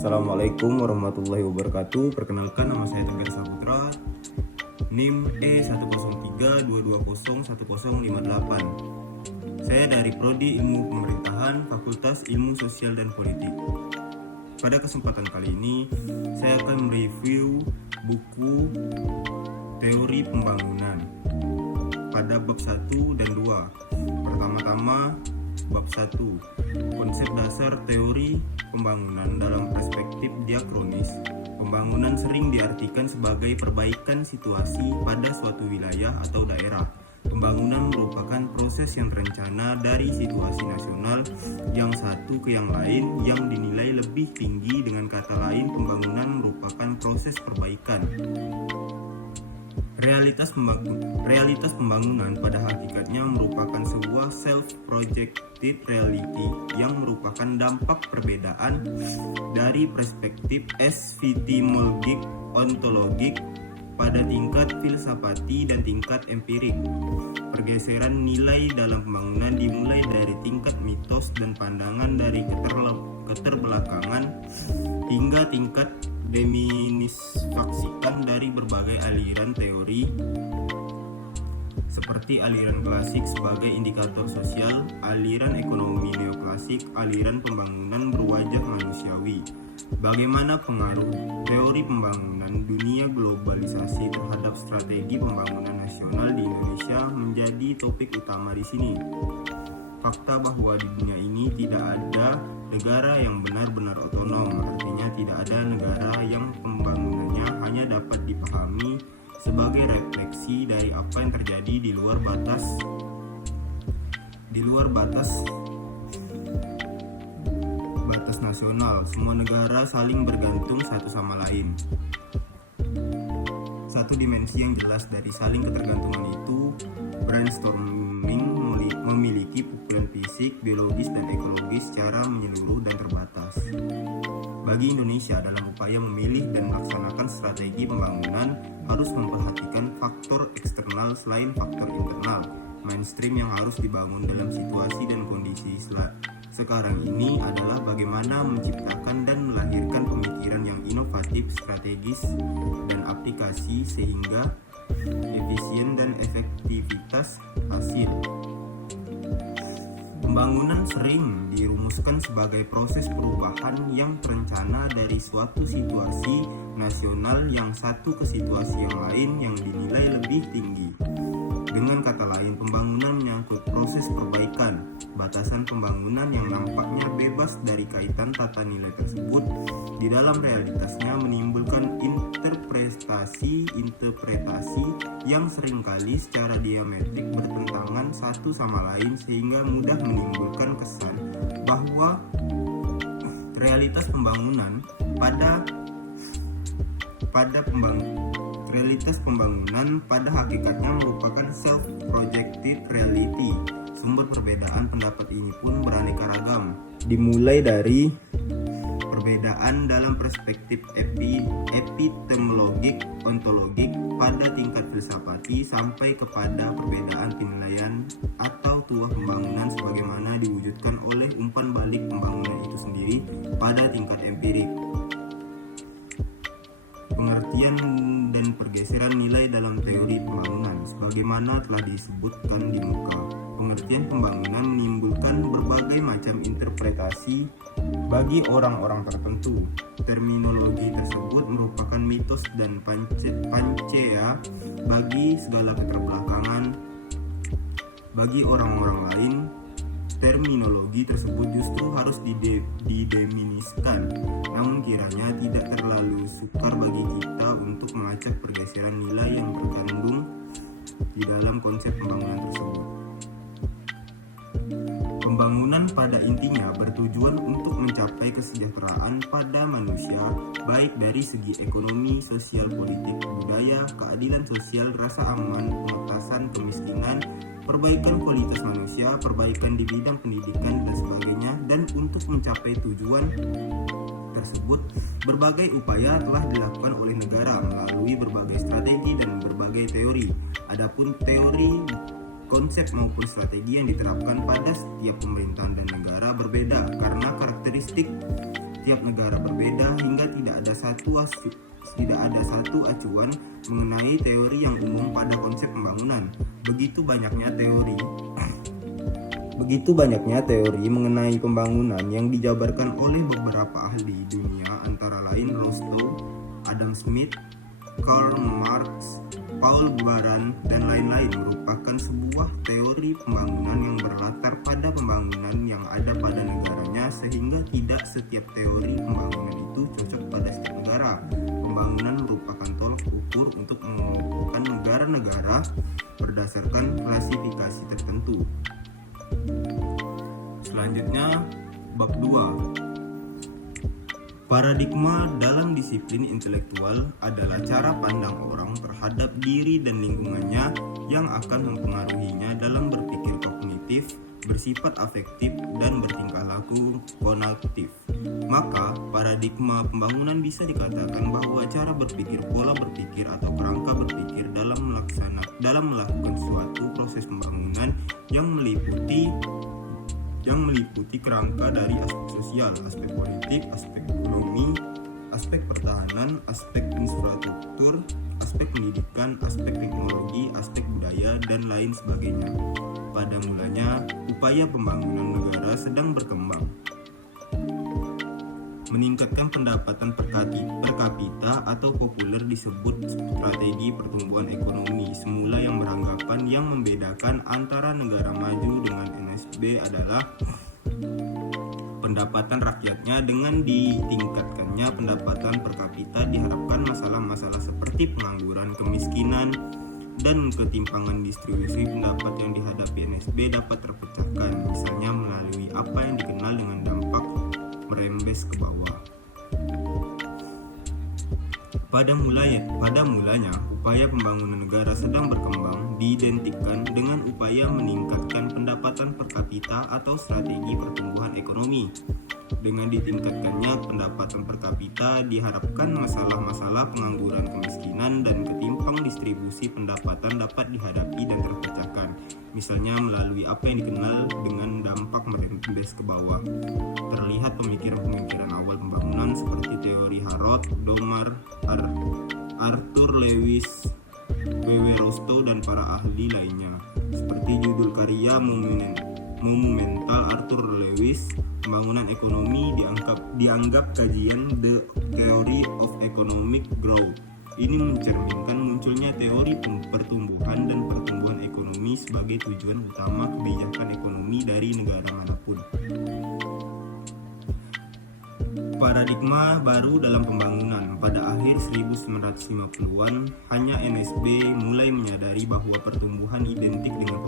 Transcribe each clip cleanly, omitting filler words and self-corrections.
Assalamualaikum warahmatullahi wabarakatuh. Perkenalkan, nama saya Tegar Saputra, NIM E10322011058. Saya dari Prodi Ilmu Pemerintahan, Fakultas Ilmu Sosial dan Politik. Pada kesempatan kali ini, saya akan mereview buku Teori Pembangunan pada bab 1 dan 2. Pertama-tama, bab 1, konsep dasar teori pembangunan dalam perspektif diakronis. Pembangunan sering diartikan sebagai perbaikan situasi pada suatu wilayah atau daerah. Pembangunan merupakan proses yang terencana dari situasi nasional yang satu ke yang lain yang dinilai lebih tinggi. Dengan kata lain, pembangunan merupakan proses perbaikan. Realitas pembangunan pada hakikatnya merupakan sebuah self-projected reality yang merupakan dampak perbedaan dari perspektif epistemologik, ontologik pada tingkat filsafati dan tingkat empirik. Pergeseran nilai dalam pembangunan dimulai dari tingkat mitos dan pandangan dari keterbelakangan hingga tingkat deminisfaksikan dari berbagai aliran teori seperti aliran klasik sebagai indikator sosial, aliran ekonomi neoklasik, aliran pembangunan berwajah manusiawi. Bagaimana pengaruh teori pembangunan dunia globalisasi terhadap strategi pembangunan nasional di Indonesia menjadi topik utama di sini. Fakta bahwa di dunia ini tidak ada negara yang benar-benar otonom, artinya tidak ada negara yang pembangunannya hanya dapat dipahami sebagai refleksi dari apa yang terjadi di luar batas nasional. Semua negara saling bergantung satu sama lain. Satu dimensi yang jelas dari saling ketergantungan itu, brainstorming memiliki pukulan fisik, biologis, dan ekologis secara menyeluruh dan terbatas. Bagi Indonesia, dalam upaya memilih dan melaksanakan strategi pembangunan harus memperhatikan faktor eksternal selain faktor internal mainstream yang harus dibangun dalam situasi dan kondisi sekarang ini adalah bagaimana menciptakan dan melahirkan pemikiran yang inovatif, strategis, dan aplikasi sehingga efisien dan efektivitas hasil. Pembangunan sering dirumuskan sebagai proses perubahan yang terencana dari suatu situasi nasional yang satu ke situasi yang lain yang dinilai lebih tinggi. Dengan kata lain, pembangunan menyangkut proses perbaikan. Batasan pembangunan yang nampaknya bebas dari kaitan tata nilai tersebut di dalam realitasnya menimbulkan interpretasi yang seringkali secara diametrik bertentangan satu sama lain sehingga mudah menimbulkan kesan bahwa realitas pembangunan pada hakikatnya merupakan self-projected reality. Sumber perbedaan pendapat ini pun beraneka ragam, dimulai dari perbedaan dalam perspektif epistemologik, ontologik pada tingkat filsafati sampai kepada perbedaan penilaian atau tuah pembangunan sebagaimana diwujudkan oleh umpan balik pembangunan itu sendiri pada tingkat empirik. Pengertian dan pergeseran nilai dalam teori pembangunan sebagaimana telah disebutkan di muka. Pengertian pembangunan menimbulkan berbagai macam interpretasi bagi orang-orang tertentu. Terminologi tersebut merupakan mitos dan pancea bagi segala keterbelakangan. Bagi orang-orang lain, terminologi tersebut justru harus dideminiskan. Namun kiranya tidak terlalu sukar bagi kita untuk melacak pergeseran nilai yang terkandung di dalam konsep pembangunan tersebut. Pembangunan pada intinya bertujuan untuk mencapai kesejahteraan pada manusia, baik dari segi ekonomi, sosial, politik, budaya, keadilan sosial, rasa aman, pengentasan kemiskinan, perbaikan kualitas manusia, perbaikan di bidang pendidikan, dan sebagainya. Dan untuk mencapai tujuan tersebut, berbagai upaya telah dilakukan oleh negara melalui berbagai strategi dan berbagai teori. Adapun teori, konsep maupun strategi yang diterapkan pada setiap pemerintahan dan negara berbeda karena karakteristik tiap negara berbeda ada satu acuan mengenai teori yang umum pada konsep pembangunan. Begitu banyaknya teori mengenai pembangunan yang dijabarkan oleh beberapa ahli dunia, antara lain Rostow, Adam Smith, Karl Marx, Paul Baran, dan lain-lain, merupakan sebuah teori pembangunan yang berlatar pada pembangunan yang ada pada negaranya, sehingga tidak setiap teori pembangunan itu cocok pada setiap negara. Pembangunan merupakan tolak ukur untuk menentukan negara-negara berdasarkan klasifikasi tertentu. Selanjutnya, bab 2. Paradigma dalam disiplin intelektual adalah cara pandang orang terhadap diri dan lingkungannya yang akan mempengaruhinya dalam berpikir kognitif, bersifat afektif, dan bertingkah laku konatif. Maka, paradigma pembangunan bisa dikatakan bahwa cara berpikir, pola berpikir, atau kerangka berpikir dalam melakukan suatu proses pembangunan yang meliputi kerangka dari aspek sosial, aspek politik, aspek ekonomi, aspek pertahanan, aspek infrastruktur, aspek pendidikan, aspek teknologi, aspek budaya, dan lain sebagainya. Pada mulanya, upaya pembangunan negara sedang berkembang. Meningkatkan pendapatan per kapita atau populer disebut strategi pertumbuhan ekonomi. Semula yang beranggapan yang membedakan antara negara maju dengan NSB adalah pendapatan rakyatnya. Dengan ditingkatkannya pendapatan per kapita, diharapkan masalah-masalah seperti pengangguran, kemiskinan, dan ketimpangan distribusi pendapat yang dihadapi NSB dapat terpecahkan, misalnya melalui apa yang dikenal dengan dampak merembes ke bawah. Pada mulanya, upaya pembangunan negara sedang berkembang diidentikan dengan upaya meningkatkan pendapatan per kapita atau strategi pertumbuhan ekonomi. Dengan ditingkatkannya pendapatan per kapita, diharapkan masalah-masalah pengangguran, kemiskinan, dan ketimpang distribusi pendapatan dapat dihadapi dan terpecahkan, misalnya melalui apa yang dikenal dengan dampak merembes ke bawah. Terlihat pemikiran-pemikiran awal pembangunan seperti teori Harrod, Domar, Arthur Lewis, W.W. Rostow, dan para ahli lainnya. Seperti judul karya monumental Arthur Lewis, Pembangunan Ekonomi, dianggap kajian The Theory of Economic Growth. Ini mencerminkan munculnya teori pertumbuhan dan pertumbuhan ekonomi sebagai tujuan utama kebijakan ekonomi dari negara manapun. Paradigma baru dalam pembangunan. Pada akhir 1950-an, hanya NSB mulai menyadari bahwa pertumbuhan identik dengan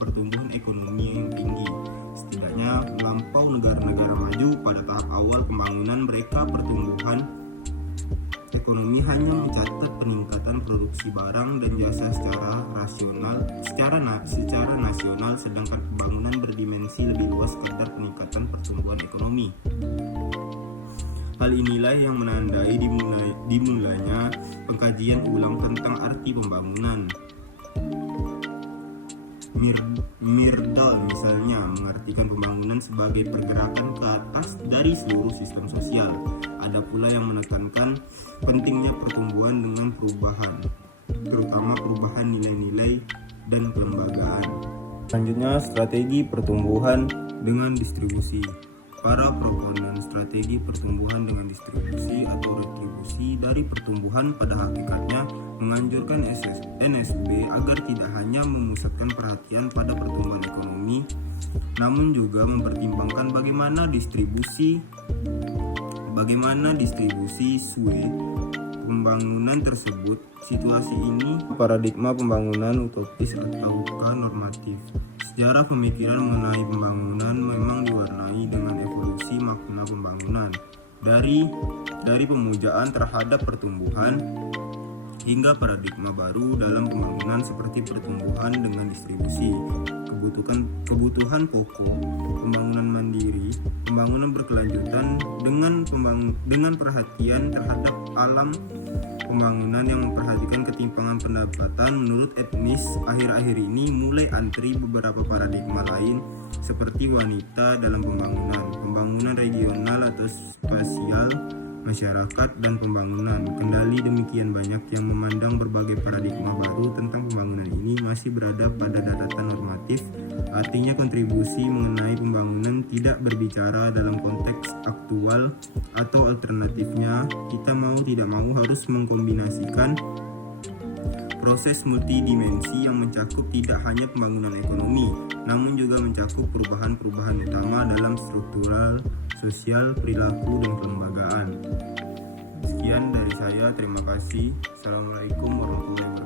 pertumbuhan ekonomi yang tinggi. Setidaknya melampau negara-negara maju pada tahap awal pembangunan mereka, pertumbuhan ekonomi hanya mencatat peningkatan produksi barang dan jasa secara nasional, sedangkan pembangunan berdimensi lebih luas kadar peningkatan pertumbuhan ekonomi. Hal inilah yang menandai dimulainya pengkajian ulang tentang arti pembangunan. Myrdal misalnya mengartikan pembangunan sebagai pergerakan ke atas dari seluruh sistem sosial. Ada pula yang menekankan pentingnya pertumbuhan dengan perubahan, terutama perubahan nilai-nilai dan kelembagaan. Selanjutnya, strategi pertumbuhan dengan distribusi. Para proponen strategi pertumbuhan dengan distribusi atau retribusi dari pertumbuhan pada hakikatnya menganjurkan NSB agar tidak hanya memusatkan perhatian pada pertumbuhan ekonomi, namun juga mempertimbangkan bagaimana distribusi SWE pembangunan tersebut. Situasi ini paradigma pembangunan utopis ataukah normatif. Sejarah pemikiran mengenai pembangunan memang diwarnai dengan evolusi makna pembangunan dari pemujaan terhadap pertumbuhan hingga paradigma baru dalam pembangunan seperti pertumbuhan dengan distribusi, kebutuhan pokok, pembangunan mandiri, pembangunan berkelanjutan dengan perhatian terhadap alam pembangunan yang memperhatikan ketimpangan pendapatan menurut etnis. Akhir-akhir ini mulai antri beberapa paradigma lain seperti wanita dalam pembangunan regional atau spasial, masyarakat, dan pembangunan. Kendali demikian banyak yang memandang berbagai paradigma baru tentang pembangunan ini masih berada pada daratan normatif, artinya kontribusi mengenai pembangunan tidak berbicara dalam konteks aktual atau alternatifnya. Kita mau tidak mau harus mengkombinasikan proses multidimensi yang mencakup tidak hanya pembangunan ekonomi, namun juga mencakup perubahan-perubahan utama dalam struktural, sosial, perilaku, dan kelembagaan. Sekian dari saya, terima kasih. Assalamualaikum warahmatullahi wabarakatuh.